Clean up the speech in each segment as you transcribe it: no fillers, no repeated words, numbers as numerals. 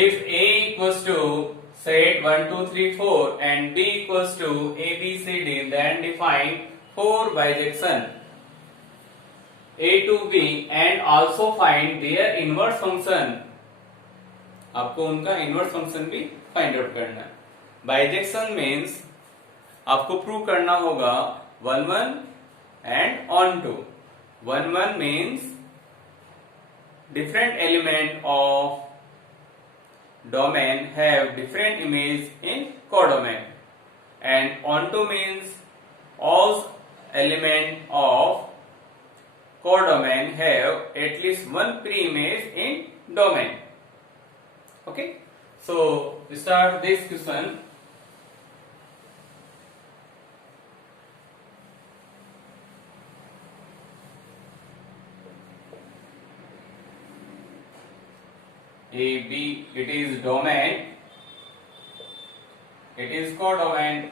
if A equals to set 1 2 3 4 and B equals to A B C D, then define 4 bijection A to B and also find their inverse function. आपको उनका inverse function भी find out करना है. Bijection means आपको prove करना होगा 1 1 and on to. 1 1 means different element of domain have different image in codomain, and onto means all element of codomain have at least one pre-image in domain. Okay, so we start this question. A, B, it is domain, it is codomain.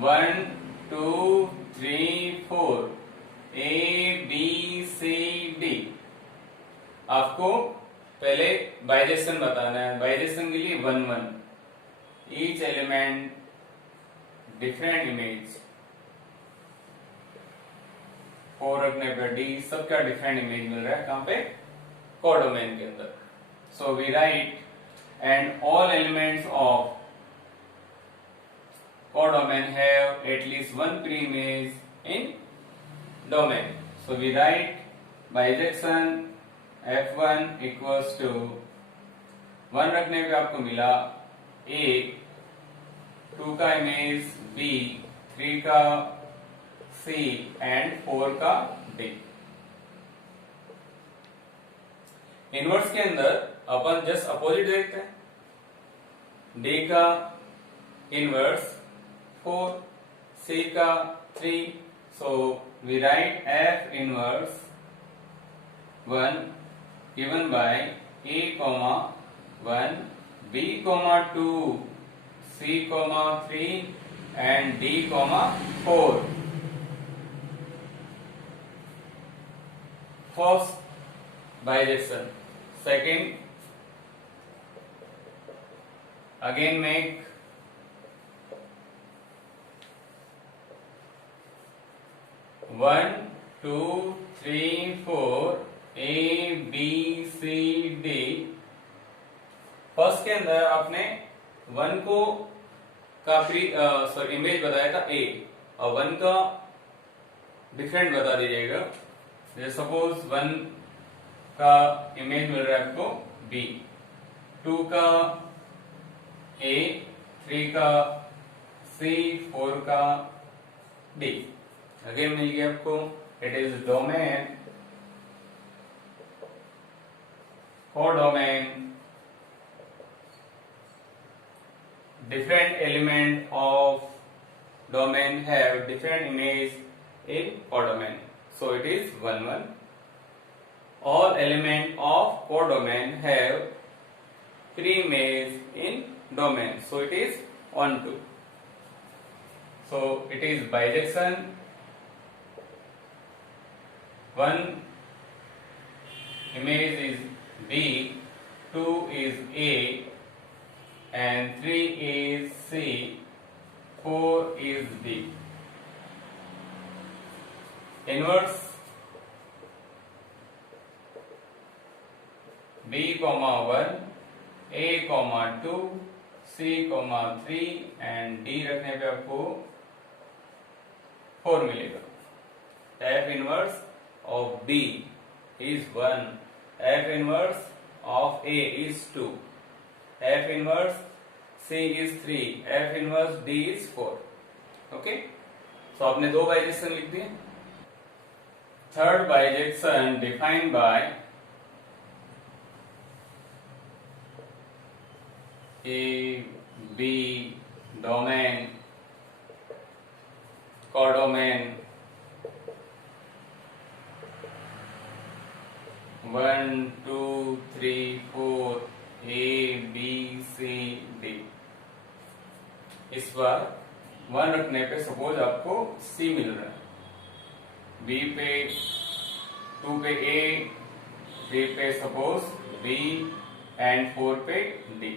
1 2 3 4 A B C D. आपको पहले bijection बताना है. Bijection के लिए 1 1 each element different image. 4 रखने पर D सबका different image मिल रहा है. कहां पे? कोडोमेन के अंदर. So we write and all elements of codomain have at least one preimage in domain. So we write bijection F1 equals to 1 रखने पे आपको मिला A, 2 का इमेज B, 3 का C एंड 4 का D. इनवर्स के अंदर अपन जस्ट अपोजिट देखते हैं. D का इनवर्स 4, C का 3. So we write F inverse 1 given by A, 1, B, 2, C, 3 and D, 4. First bijection. Second, again make 1 2 3 4 A B C D. First के अंदर आपने 1 को का इमेज बताया था A और 1 का डिफरेंट बता दीजिएगा. जैसे सपोज 1 का इमेज मिल रहा है आपको B, 2 का A, 3 का C, 4 का D. अगेन मिल गया आपको. It is domain, codomain, different element of domain have different image in codomain. So it is 1 1. All element of codomain have pre-image in domain. So it is on to. So it is bijection. 1 image is B, 2 is A, and 3 is C, 4 is D. Inverse B, 1, A, 2, C, 3 and D रखने पे आपको 4 मिलेगा. F inverse of B is 1. F inverse of A is 2. F inverse C is 3. F inverse D is 4. Okay? So आपने 2 bijection लिख दिए. Third bijection defined by A, B, domain, codomain, 1 2 3 4 A B C D. इस बार 1 रखने पे suppose आपको C मिल रहा है, B पे 2 पे A, 3 पे सपोज B and 4 पे D.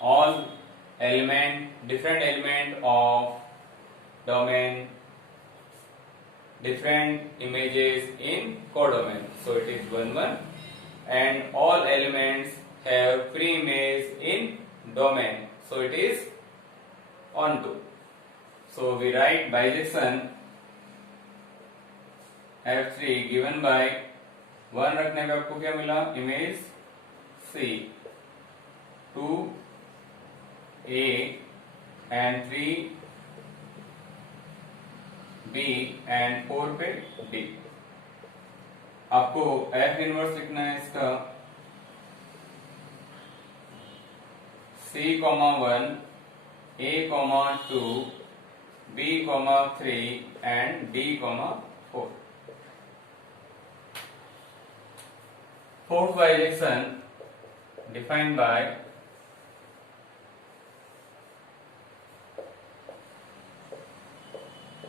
All different element of domain, different images in codomain. So it is 1 1, and all elements have pre-image in domain. So it is on 2. So we write bijection F3 given by 1 रखने पे आपको क्या मिला? Image C, 2 A and 3 B and 4 पे D. आपको F inverse लिखना है इसका C, 1 A, 2 B, 3 and D, 4. Fourth bijection defined by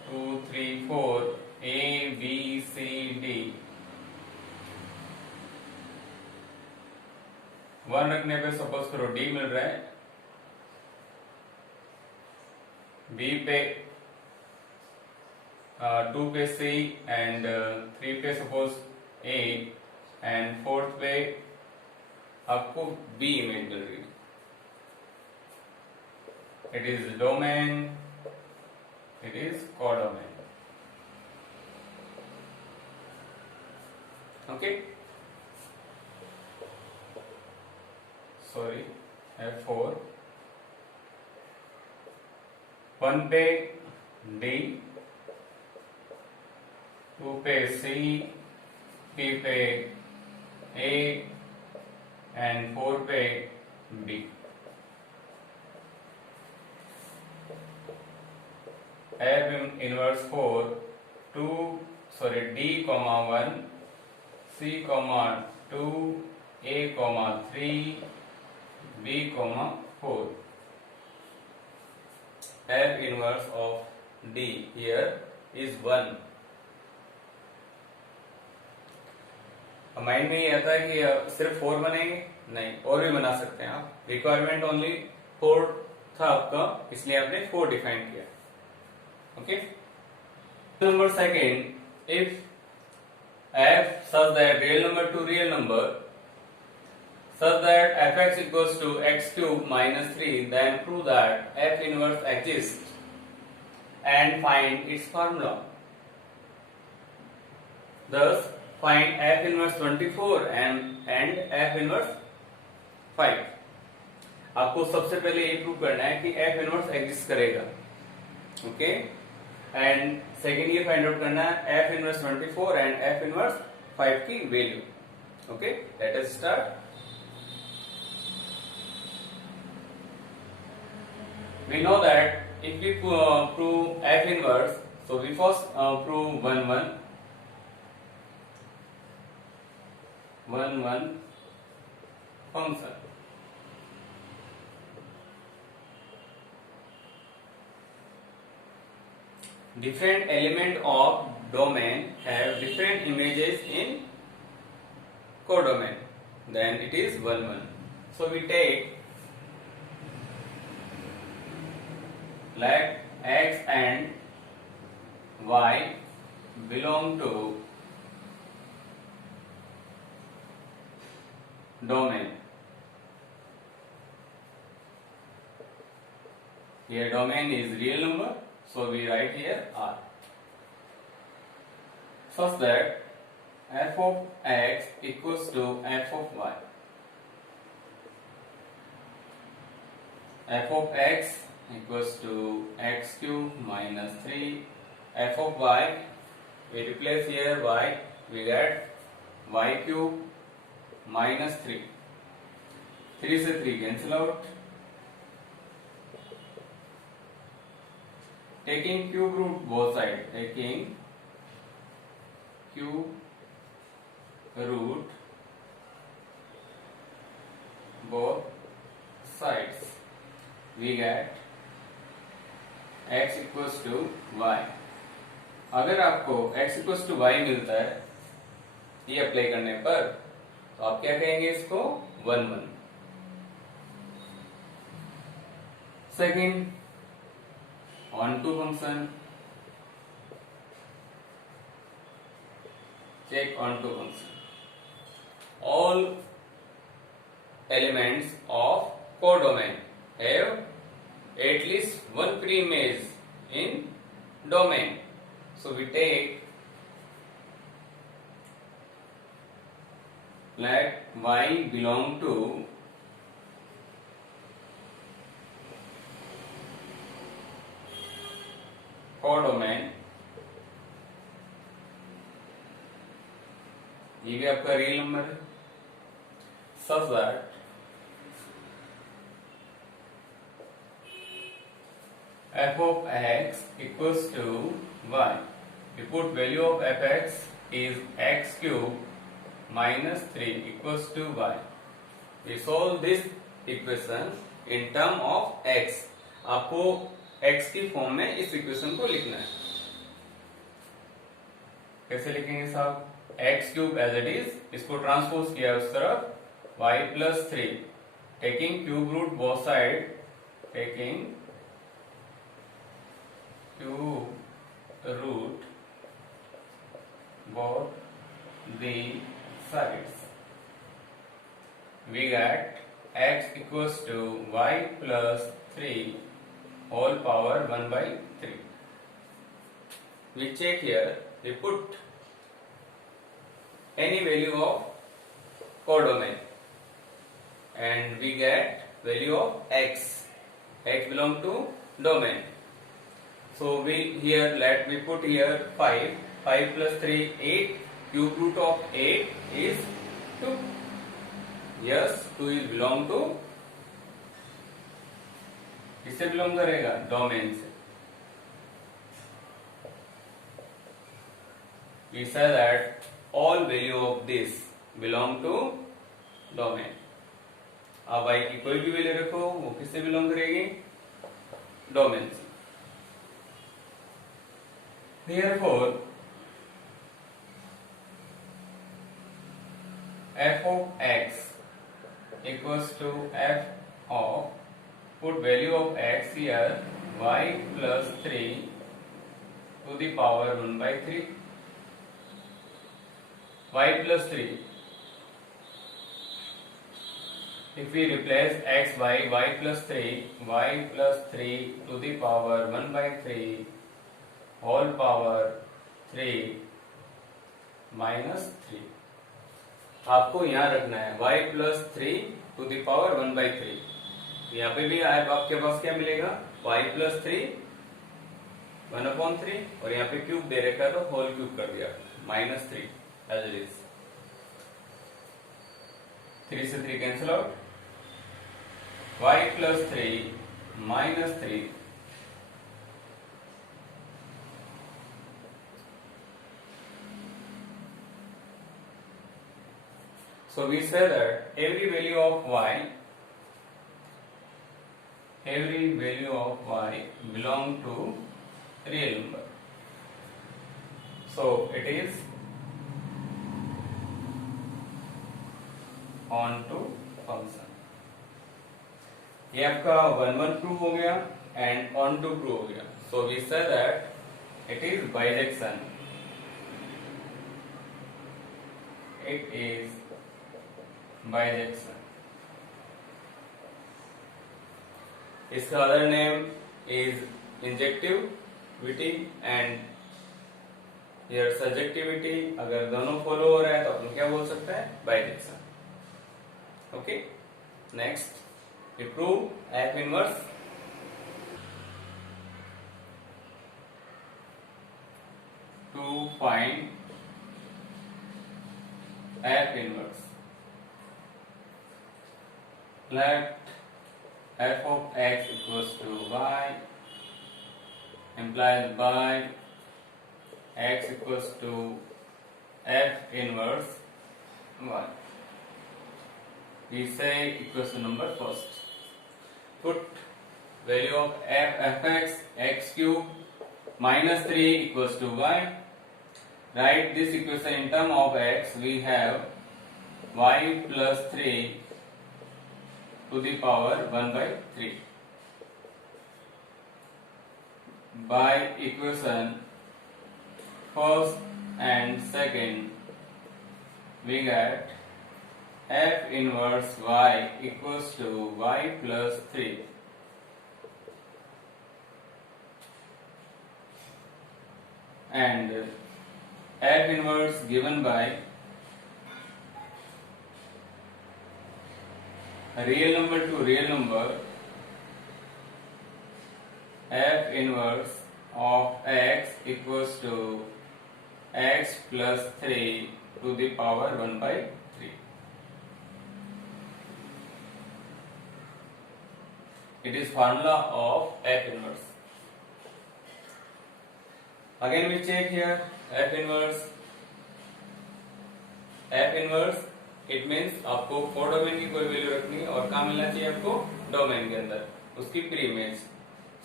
two, three, four, A, B, C, D. 1 रखने पे सपोज करो D मिल रहा है, B पे 2 पे C and 3 पे सपोज A and 4th पे आपको B इमेज मिल रही है. It is domain, it is codomain. Okay, sorry, F4 1 पे D, 2 पे C, 3 पे A and 4 पे B. F inverse 4 D, 1 C, 2 A, 3 B, 4. F inverse of D here is 1. Mind में ये आता है कि सिर्फ 4 बनेंगे, नहीं और भी बना सकते हैं आप. रिक्वायरमेंट ओनली 4 था आपका, इसलिए आपने 4 डिफाइन किया. Okay. Number second, if f such that real number to real number such that fx equals to x cube minus 3, then prove that f inverse exists and find its formula. Thus find f inverse 24 and f inverse 5. आपको सबसे पहले ये prove करना है कि f inverse exist करेगा. Okay. And second ये find out करना है f inverse 24 and f inverse 5 की value. Okay, let us start. We know that if we prove f inverse, so we first prove 1 1 function. Different element of domain have different images in codomain. Then it is 1 1. So we take let x and y belong to domain. Here domain is real number, so we write here R. Such that f of x equals to f of y. F of x equals to x cube minus 3. F of y, we replace here y, we get y cube minus 3. 3 से 3 cancel out. Taking cube root both sides, taking cube root both sides, we get x equals to y. अगर आपको x equals to y मिलता है ये apply करने पर तो आप क्या कहेंगे इसको 1 1। Second onto function, check onto function. All elements of codomain have at least one preimage in domain. So we take let y belong to codomain, ये भी आपका रियल नंबर है, such that f of x equals to y. We put value of fx is x cube minus 3 equals to y. We solve this equation in term of x. आपको x की form में इस equation को लिखना है। कैसे लिखेंगे साहब? x cube as it is, इसको ट्रांसपोज किया उस तरफ y plus 3, taking cube root both side, taking cube root both the sides, we get x equals to y plus 3 whole power 1/3. We check here, we put any value of codomain and we get value of x. X belong to domain. So we here let we put here 5. 5 plus 3 8. Cube root of 8 is 2. Yes, 2 is belong to, किससे belong करेगा? Domain से. We say that all value of this belong to domain. अब y की कोई भी value रखो, वो किससे बिलोंग करेगी? डोमेन से. Therefore, f of x equals to f of, put value of x here, y plus 3 to the power 1/3. y plus 3. If we replace x by y plus 3, y plus 3 to the power 1/3 whole power 3 minus 3. आपको यहाँ रखना है y plus 3 to the power 1/3. यहाँ पे भी आपके पास क्या मिलेगा? y plus 3 1/3 और यहाँ पे क्यूब दे रखा है तो होल क्यूब कर दिया minus 3 as it is. 3 से 3 cancel out. Y plus 3 minus 3. So we say that every value of y belong to real number. So it is on to function. ये आपका 1 1 प्रूव हो गया एंड on to प्रूव हो गया. So we say that it is bijection. It is bijection. इसका other name is injectivity and here subjectivity. अगर दोनों follow हो रहा है तो अपन क्या बोल सकते हैं? bijection. Okay, next we prove f inverse. To find f inverse, let f of x equals to y implies by x equals to f inverse y. We say equation number first. Put value of fx x cube minus 3 equals to y. write this equation in term of x. We have y plus 3 to the power 1 by 3. By equation first and second, we get f inverse y equals to y plus 3. And f inverse given by real number to real number, f inverse of x equals to x plus 3 to the power 1 by 3. It is formula of f inverse. Again we check here f inverse. f inverse it means आपको codomain की कोई value रखनी है और कहाँ मिलना चाहिए आपको डोमेन के अंदर उसकी प्री इमेज.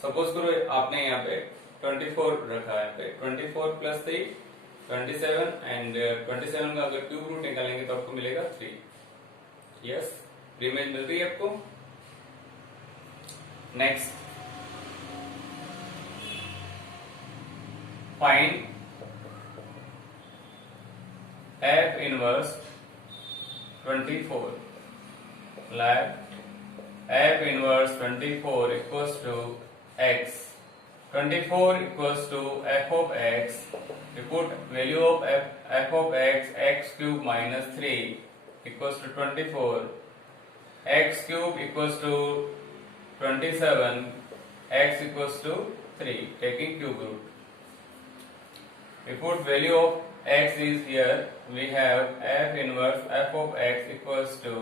सपोज करो आपने यहाँ पे 24 रखा है, पे 24 प्लस 3 27 एंड 27 का अगर क्यूब रूट निकालेंगे तो आपको मिलेगा 3. यस, प्री इमेज मिल रही है आपको. Next, find f inverse 24. Let f inverse 24 equals to x. 24 equals to f of x. We put value of f of x cube minus 3 equals to 24. X cube equals to 27. X equals to 3. Taking cube root. We put value of x is here. We have f inverse f of x equals to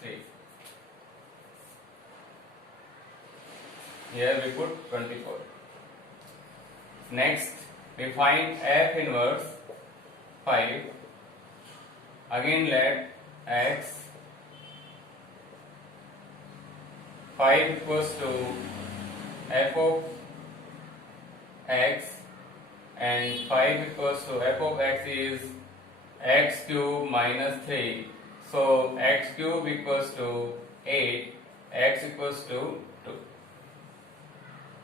3. Here we put 24. Next, we find f inverse 5. Again let x 5 equals to f of x and 5 equals to f of x is x cube minus 3. So x cube equals to 8, x equals to 2.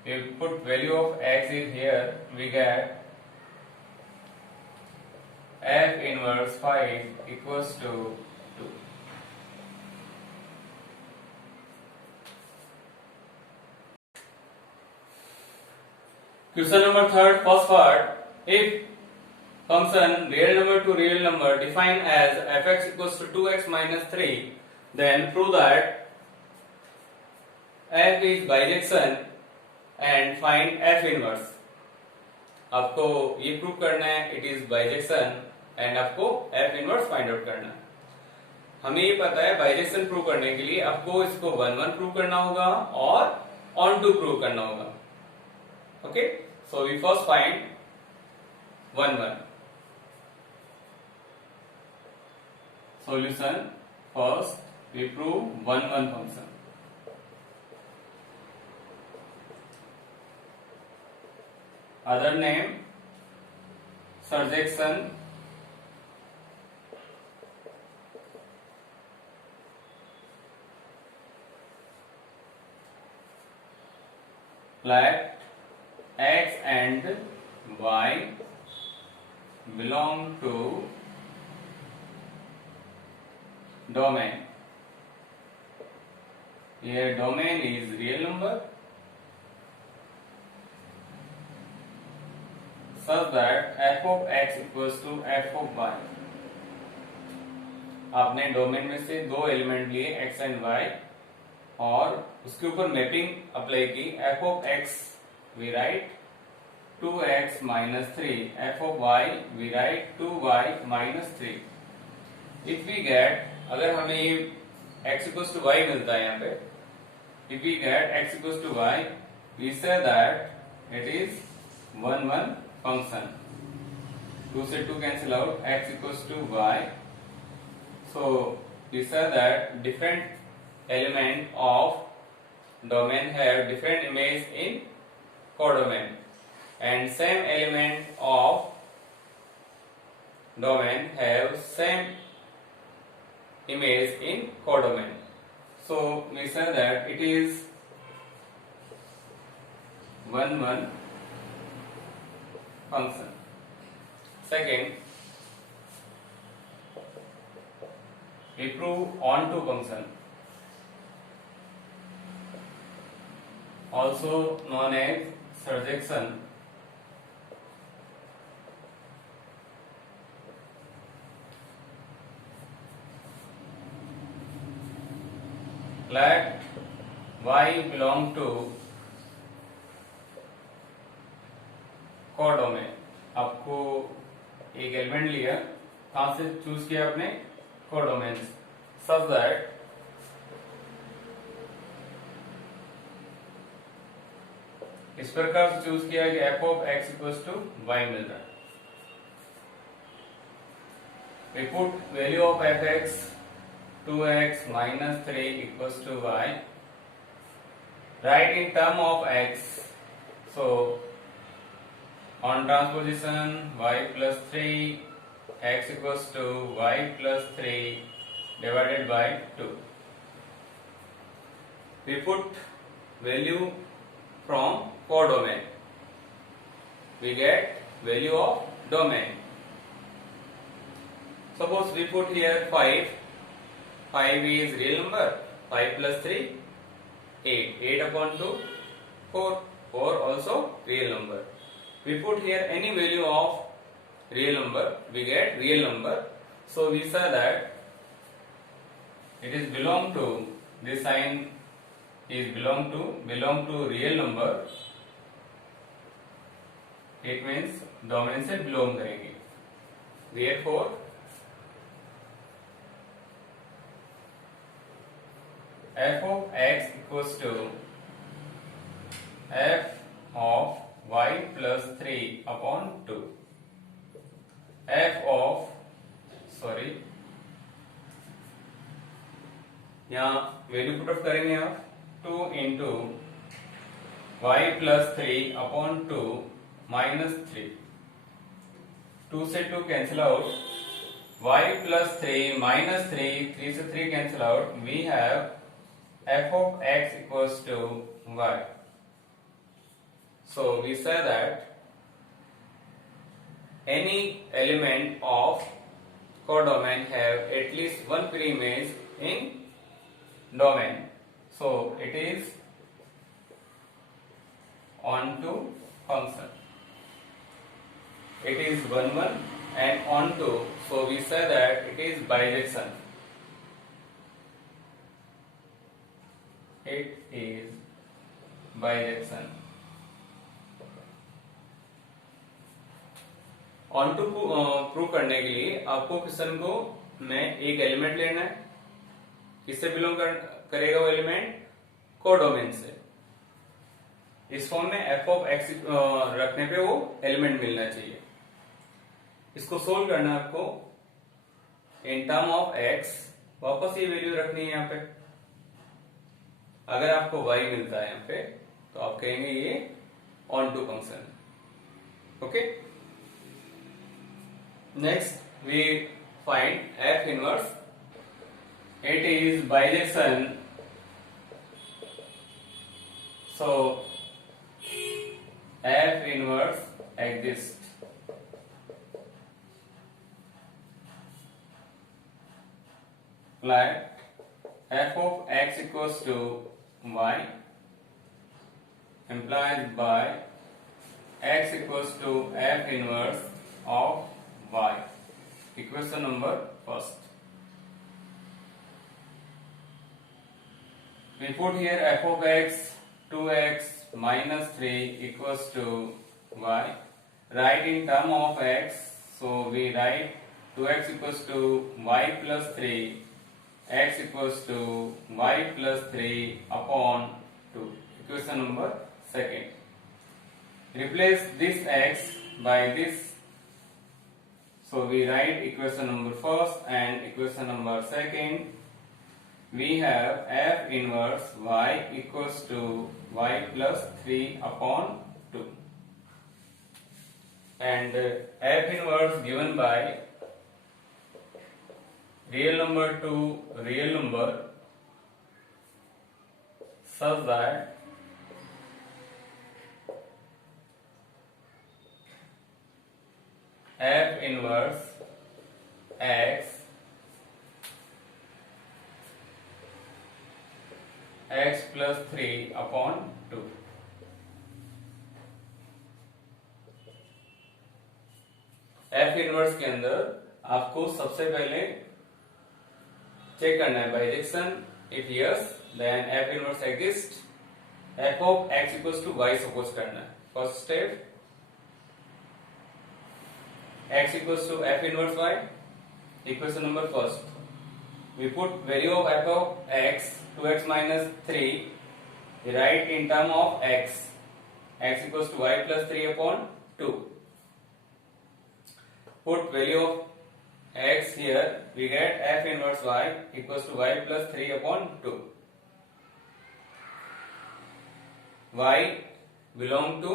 We put value of x in here, we get f inverse 5 equals to 2. Question number 3, first part. If function real number to real number defined as fx equals to 2x minus 3, then prove that f is bijection and find f inverse. आपको ये prove करना है it is bijection and आपको f inverse find out करना है. हमें ये पता है बाइजेक्शन प्रूव करने के लिए आपको इसको 1 1 प्रूव करना होगा और ऑन टू प्रूव करना होगा. Okay, so we first find 1 1. Solution, first we prove 1 1 function. Other name surjection, let x and y belong to domain. Here domain is real number such that f of x equals to f of y. आपने domain में से दो element लिए x and y और उसके ऊपर mapping apply की. f of x we write 2x minus 3, f of y we write 2y minus 3. If we get, अगर हमें ये x equals to y मिलता है यहाँ पे, if we get x equals to y, we say that it is 1 1 function. 2 से 2 cancel out, x equals to y. So we say that different element of domain have different image in codomain and same element of domain have same image in codomain. So we say that it is 1 function. Second, we prove onto function, also known as surjection. Let y belong to codomain. आपको एक element लिया, कहां से choose किया आपने? Codomain. Such that इस प्रकार से चूज किया कि f of x equals to y मिल रहा है. We put value of fx 2x minus 3 equals to y. Write in term of x. So on transposition y plus 3 x equals to y plus 3 divided by 2. We put value from codomain. We get value of domain. Suppose we put here 5. 5 is real number. 5 plus 3 8. 8 upon 2 4. 4 also real number. We put here any value of real number, we get real number. So we say that it is belong to, this sign is belong to real number. It means domain से belong करेगी. Therefore f of x equals to f of y plus 3 upon 2. f of, sorry, यहाँ value put off करेंगे आप 2 into y plus 3 upon 2 minus 3. 2 से 2 cancel out, y plus 3 minus 3, 3 से 3 cancel out, we have f of x equals to y. So we say that any element of codomain have at least one preimage in domain. So it is onto function. It is 1 and onto. So we say that it is bijection. It is bijection. Onto prove करने के लिए आपको question को में एक element लेना है. किससे बिलोंग करेगा वो एलिमेंट? कोडोमेन से. इस फॉर्म में f ऑफ x रखने पे वो एलिमेंट मिलना चाहिए. इसको सोल्व करना है आपको इन टर्म ऑफ x. वापस ये वैल्यू रखनी है यहाँ पे. अगर आपको y मिलता है यहाँ पे तो आप कहेंगे ये onto function. Okay. Next we find f inverse. It is bijection. So f inverse exists. Like f of x equals to y implied by x equals to f inverse of y. Equation number first. We put here f of x 2x minus 3 equals to y. Write in term of x. So we write 2x equals to y plus 3. X equals to y plus 3 upon 2. Equation number second. Replace this x by this. So we write equation number first and equation number second. We have f inverse y equals to y plus 3 upon 2. And f inverse given by real number to real number such that f inverse x plus 3 upon 2. f inverse के अंदर आपको सबसे पहले check करना है bijection. If yes then f inverse exist. f of x equals to y suppose करना है. First step x equals to f inverse y. Equation number first. We put value of f of x 2x minus 3. We write in term of x. X equals to y plus 3 upon 2. Put value of x here. We get f inverse y equals to y plus 3 upon 2. Y belong to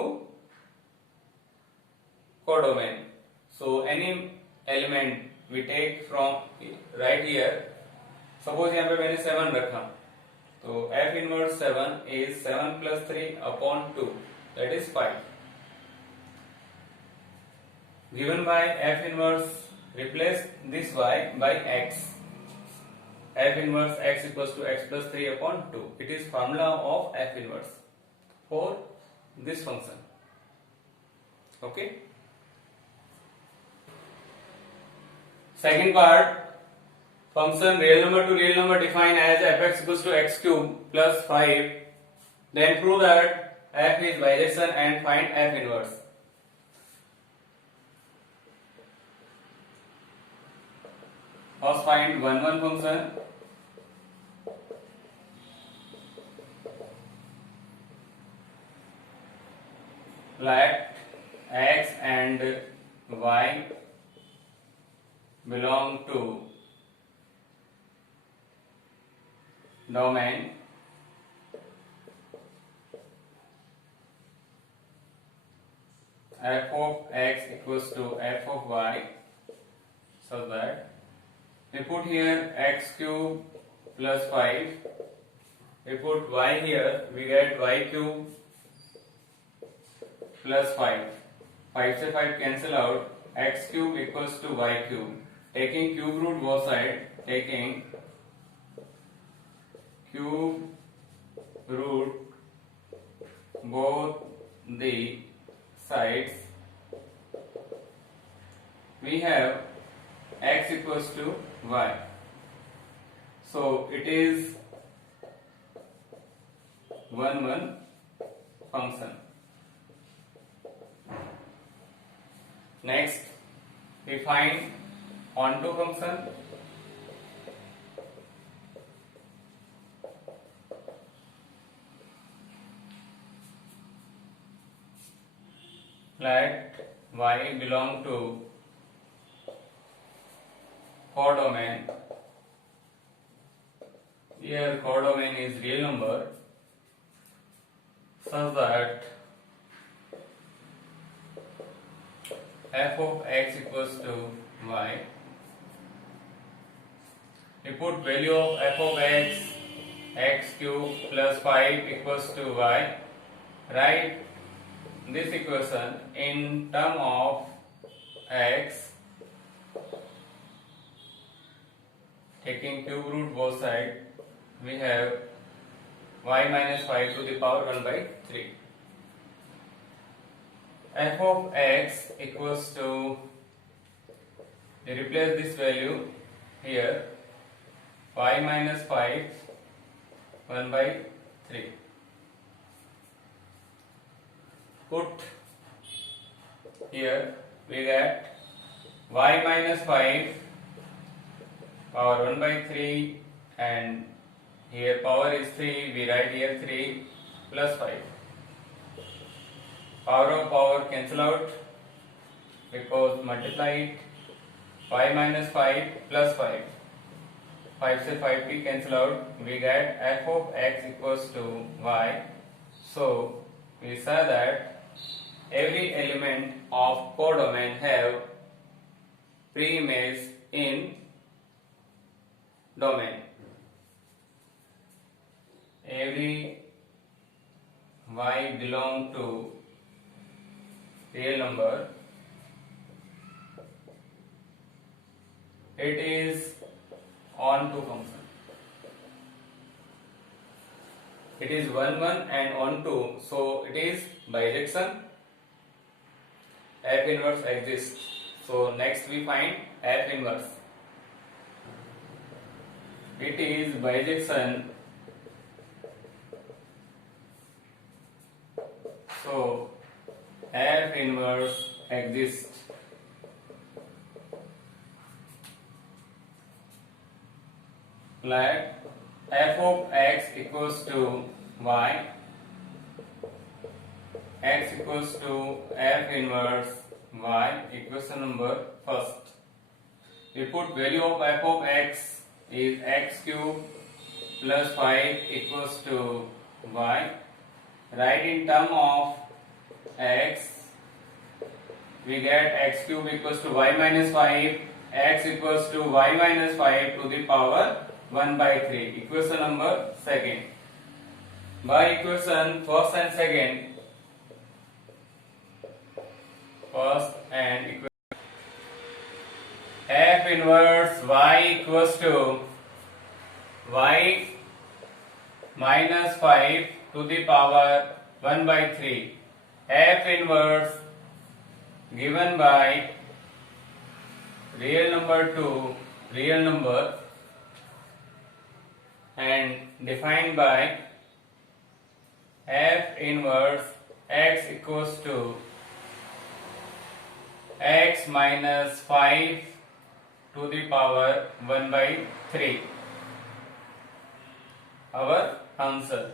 codomain. So any element we take from right here. Suppose यहाँ पे मैंने 7 रखा, तो f inverse 7 is 7 plus 3 upon 2, that is 5. Given by f inverse, replace this y by x. F inverse x equals to x plus 3 upon 2. It is formula of f inverse for this function. Okay. Second part, function real number to real number defined as fx equals to x cube plus 5. Then prove that f is bijection and find f inverse. First find 1 function. Let x and y belong to domain f of x equals to f of y, so that we put here x cube plus 5, we put y here, we get y cube plus 5. 5 से 5 cancel out, x cube equals to y cube. Taking cube root both sides, taking cube root both the sides, we have x equals to y. So it is 1 function. Next, we find onto function. Let y belong to codomain. Here codomain is real number, such that f of x equals to y. We put value of f of x, x cube plus 5 equals to y. Write this equation in term of x, taking cube root both sides, we have y minus 5 to the power 1 by 3. F of x equals to, we replace this value here, y minus 5 1 by 3. Put here, we get y minus 5 power 1 by 3, and here power is 3, we write here 3 plus 5. Power of power cancel out because multiply it. y minus 5 plus 5. 5 से 5 भी cancel out. We get f of x equals to y. So we say that every element of codomain have pre-image in domain. Every y belong to real number, it is onto function. It is 1 1 and onto, so it is bijection. F inverse exists. So next we find F inverse. It is bijection. So F inverse exists. Like f of x equals to y, x equals to f inverse y, equation number first. We put value of f of x is x cube plus 5 equals to y. Write in term of x, we get x cube equals to y minus 5, x equals to y minus 5 to the power 1 by 3. Equation number second. By equation first and second, f inverse y equals to y minus 5 to the power 1 by 3. F inverse given by real number to real number and defined by f inverse x equals to x minus 5 to the power 1 by 3. Our answer.